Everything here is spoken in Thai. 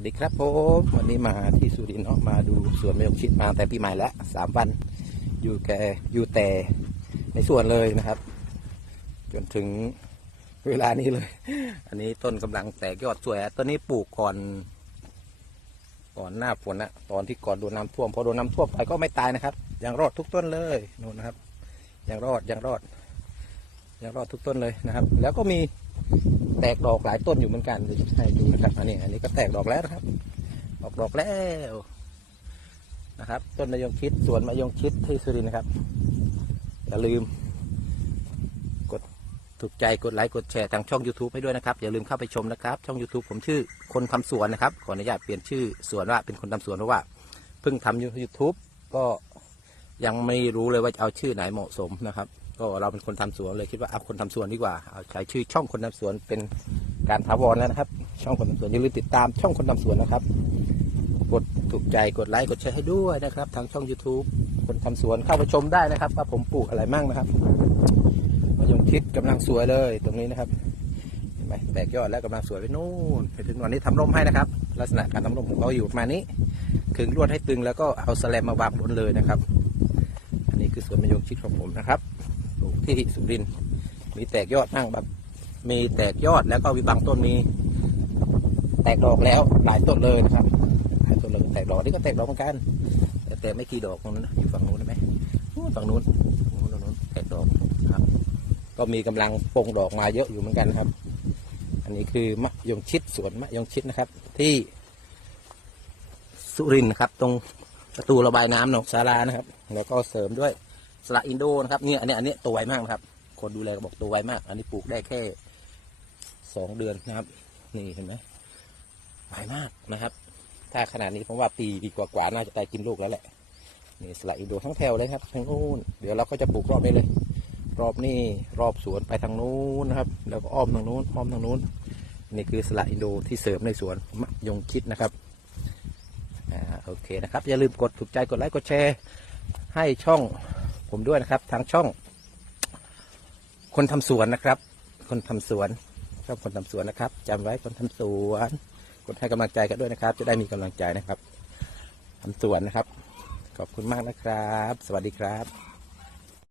วัสดีครับผมวันนี้มาที่สุรินทร์เนาะมาดูสวนมะยงชิดมาแต่ปีใหม่แล้วสามวันอยู่แกอยู่แต่ในสวนเลยนะครับ จนถึงเวลานี้เลย อันนี้ต้นกำลังแตกยอดสวยต้นนี้ปลูกก่อน ก่อนหน้าฝนนะตอนที่ก่อนโดนน้ำท่วมพอโดนน้ำท่วมไปก็ไม่ตายนะครับ ยังรอดทุกต้นเลยนู่นนะครับ ยังรอดยังรอดยังรอดทุกต้นเลยนะครับ แล้วก็มี แตกดอกหลายต้นอยู่เหมือนกันเดี๋ยวจะให้ดูนะครับอันนี้อันนี้ก็แตกดอกแล้วนะครับ ออกดอกแล้วนะครับ ต้นมะยงชิดสวนมะยงชิดที่สุรินทร์นะครับอย่าลืม กดถูกใจกดไลค์กดแชร์ทางช่อง YouTube ให้ด้วยนะครับ อย่าลืมเข้าไปชมนะครับ ช่อง YouTube ผมชื่อคนทำสวนนะครับ ขออนุญาตเปลี่ยนชื่อสวนว่าเป็นคนทำสวนเพราะว่าเพิ่งทำยูทูบก็ยังไม่รู้เลยว่าจะเอาชื่อไหนเหมาะสมนะครับ ก็เราเป็นคนทำสวนเลยคิดว่าเอาคนทำสวนดีกว่าเอาใช้ชื่อช่องคนทำสวนเป็นการถาวรแล้วนะครับ ช่องคนทำสวนอย่าลืมติดตามช่องคนทำสวนนะครับ กดถูกใจกดไลค์กดแชร์ให้ด้วยนะครับ ทางช่อง YouTube คนทำสวนเข้าไปชมได้นะครับ ว่าผมปลูกอะไรมั่งนะครับมะยงชิดกำลังสวยเลยตรงนี้นะครับเห็นไหมแตกยอดแล้วกำลังสวยไปนู่นไปถึงวันนี้ทำร่มให้นะครับ ลักษณะการทำร่มของเขาอยู่ประมาณนี้ขึงลวดให้ตึงแล้วก็เอาสแลมมาวางบนเลยนะครับ อันนี้คือสวนมะยงชิดของผมนะครับ ปลูกที่สุรินทร์มีแตกยอดมั่งแบบ มีแตกยอดแล้วก็มีบางต้นมี แตกดอกแล้วหลายต้นเลยนะครับหลายต้นเลยแตกดอกนี่ก็แตกดอกเหมือนกัน แต่แต่ไม่กี่ดอกตรงนั้นนะอยู่ฝั่งนู้นได้ไหมหูฝั่งนู้นนู้นนู้นแตกดอกครับ ก็มีกำลังปงดอกมาเยอะอยู่เหมือนกันครับ อันนี้คือมะยงชิดสวนมะยงชิดนะครับ ที่สุรินทร์ครับ ตรงประตูระบายน้ำหนองสารานะครับ แล้วก็เสริมด้วย สละอินโดนะครับเนี่ยอันนี้อันนี้ตัวไวมากนะครับ คนดูแลก็บอกตัวไวมาก อันนี้ปลูกได้แค่สองเดือนนะครับ นี่เห็นไหมไวมากนะครับ ถ้าขนาดนี้ผมว่าปีกว่าๆน่าจะได้กินลูกแล้วแหละนี่สละอินโดทั้งแถวเลยครับทางนู้นเดี๋ยวเราก็จะปลูกรอบนี้เลย รอบนี้รอบสวนไปทางนู้นนะครับ แล้วก็อ้อมทางนู้นอ้อมทางนู้น นี่คือสละอินโดที่เสริมในสวนมะยงคิดนะครับอ่าโอเคนะครับ อย่าลืมกดถูกใจกดไลค์กดแชร์ให้ช่อง ผมด้วยนะครับ ทางช่อง คนทำสวนนะครับ คนทำสวนชอบคนทำสวนนะครับจำไว้คนทำสวนกดให้กำลังใจกันด้วยนะครับ จะได้มีกำลังใจนะครับทำสวนนะครับ ขอบคุณมากนะครับ สวัสดีครับ